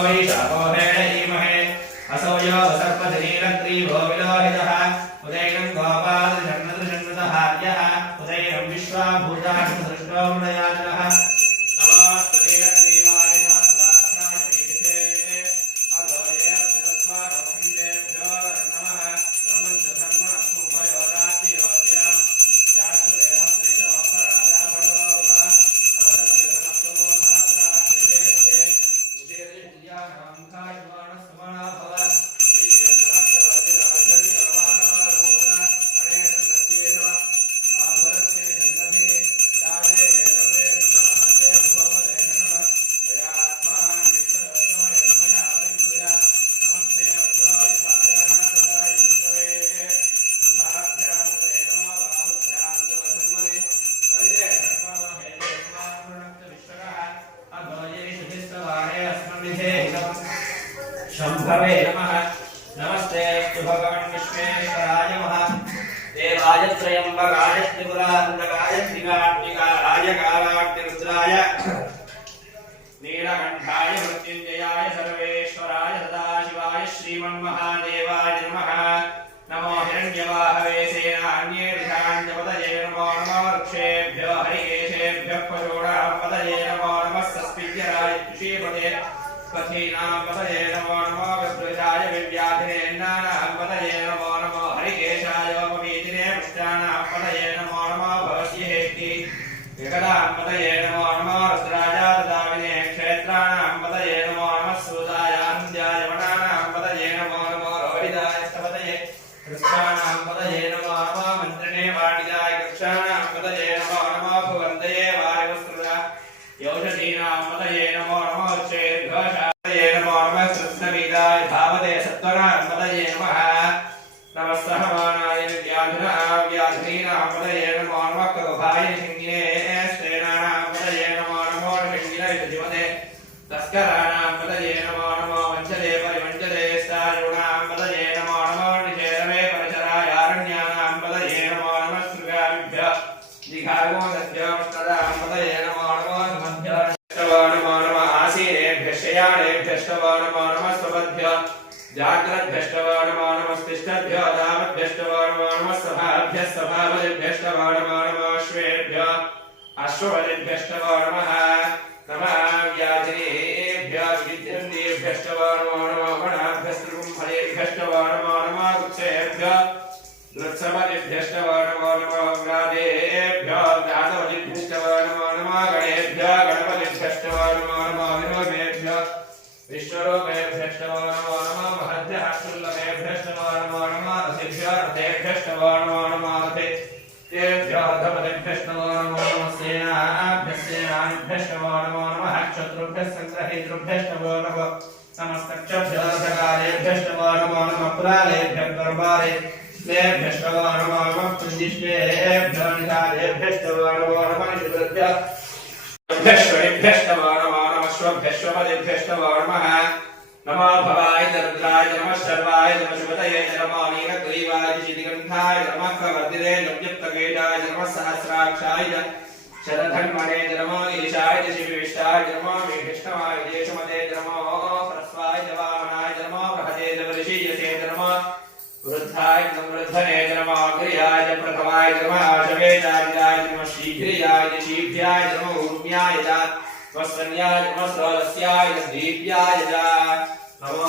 वैशाखोहेणीमहे असौ यो सर्पधनीलग्रीवो विलोहितः उदैनं गोपालजन्मदृशन्नतः यः उदैनं विश्वाभूतासृष्टो मृदयाजनः नमोस्तनीलग्रीवाय सहस्राक्षाय पीठिते अगोये अग्निरत्वारोहिण्येभ्यो नमः क्रमञ्च धर्मणस्तुभयोराज्ययोज्य यास्तुदेहस्त्रिशोऽपराजाभयोः नवदस्य समस्तमो सहस्राक्षते शंभवे नमः। नमस्ते भगवान् विश्वेश्वराय नमः। देवाय त्र्यंबकाय त्रिपुरान्तकाय त्रिकाग्निकाय कालाग्निरुद्राय नीलकण्ठाय मृत्युञ्जयाय सर्वेश्वराय सदाशिवाय श्रीमन्महादेवाय नमः। नमो हिरण्यवाहवे सेनान्ये दिशाञ्जपतये नमो नमो वृक्षेभ्यो हरिकेशेभ्यः पशूणां नमो नमः सस्पिज्यराय तुषीपते पथीनां पतये नमो नमो विभृताय विव्याधिनेन्नानां पतये नमो नमो हरिकेशाय पवीतिने पुष्टानां पतये नमो नमो भवस्येति विकटां पतये नमो नमो रुद्राय ददामिने क्षेत्राणां पतये नमो नमः सूदाय अन्त्याय वनानां पतये नमो नमो रोहिताय स्तपतये कृष्णानां पतये नमो नमो मन्त्रिणे वाणिजाय कृक्षाणां पतये नमो नमो भुवन्तये वायुवस्त्रदा योषधीनां पतये नमो नमो चेद्घोषाय नमो नमः कृष्णवीदाय भावते सत्वनां पतये नमः नमस्सहमानाय व्याधिनीनां पतये नमो नमः कगभाय सिंहिने श्रेणानां पतये नमो नमो सिंहिने दिवते तस्कराणां पतये नमो नमो वञ्चले परिवञ्चले स्थायुणां पतये नमो नमो निषेधवे परिचराय आरण्यानां पतये नमो नमः शृगाभ्यः दिघागोदभ्यः तदां पतये नमो नमो नमो नमः आसीनेभ्यश्चयानेभ्यश्चवो नमो नमः स्वपद्भ्यः जाग्रद्भ्यश्चवो नमो नमस्तिष्ठद्भ्यः दावद्भ्यश्चवो नमो नमः सभाभ्यः सभावद्भ्यश्चवो नमो नमः अश्वेभ्यः अश्ववद्भ्यश्चवो नमः नमः व्याधिनेभ्यः विद्यन्तेभ्यश्चवो नमो नमः गणाभ्यस्त्रिकुम्भलेभ्यश्चवो नमो नमः गुच्छेभ्यः वृत्सवद्भ्यश्चवो नमो नमः व्रादेभ्यः व्रातवद्भ्यश्चवो नमो नमः गणेभ्यः गणपतिभ्यश्चवो नमो नमः विरूपेभ्यः विश्वरूपेभ्यश्चवो नमो नमः महद्भ्यः नमो नमः रथेभ्यः रथेभ्यश्चवो नमो नमः रथेभ्यः रथपतिभ्यश्चवो नमो नमः सेनाभ्यश्चवो नमो नमः शत्रुभ्यः सङ्ग्रहेतृभ्यश्चवो नमः समस्तक्षभ्यः सकालेभ्यश्चवो नमो नमः पुरालेभ्यः दरबारेभ्यश्चवो नमो नमः पुण्यश्वेभ्यः निधानेभ्यश्चवो नमो नमः निषुभ्यः भ्यश्वभ्यश्चवो नमो नमः श्वभ्यश्वपदिभ्यश्चवो नमः नमो भवाय दरुद्राय नमः शर्वाय नमः शुभतये नमो नीलग्रीवाय शितिगन्धाय नमः कवर्धिते नव्युक्तकेशाय नमः सहस्राक्षाय शरधन्मने नमो ईशाय शिविष्टाय नमो विष्णवाय देशमते नमो सरस्वाय वामनाय नमो बृहते वृषीयसे नमो वृद्धाय वृद्धने नमो अग्र्याय प्रथमाय नमः आशवेदाय नमः शीघ्रियाय शीघ्राय नमो ऊर्म्याय वस्त्रन्याय नमः स्रोतस्याय दीप्याय नमो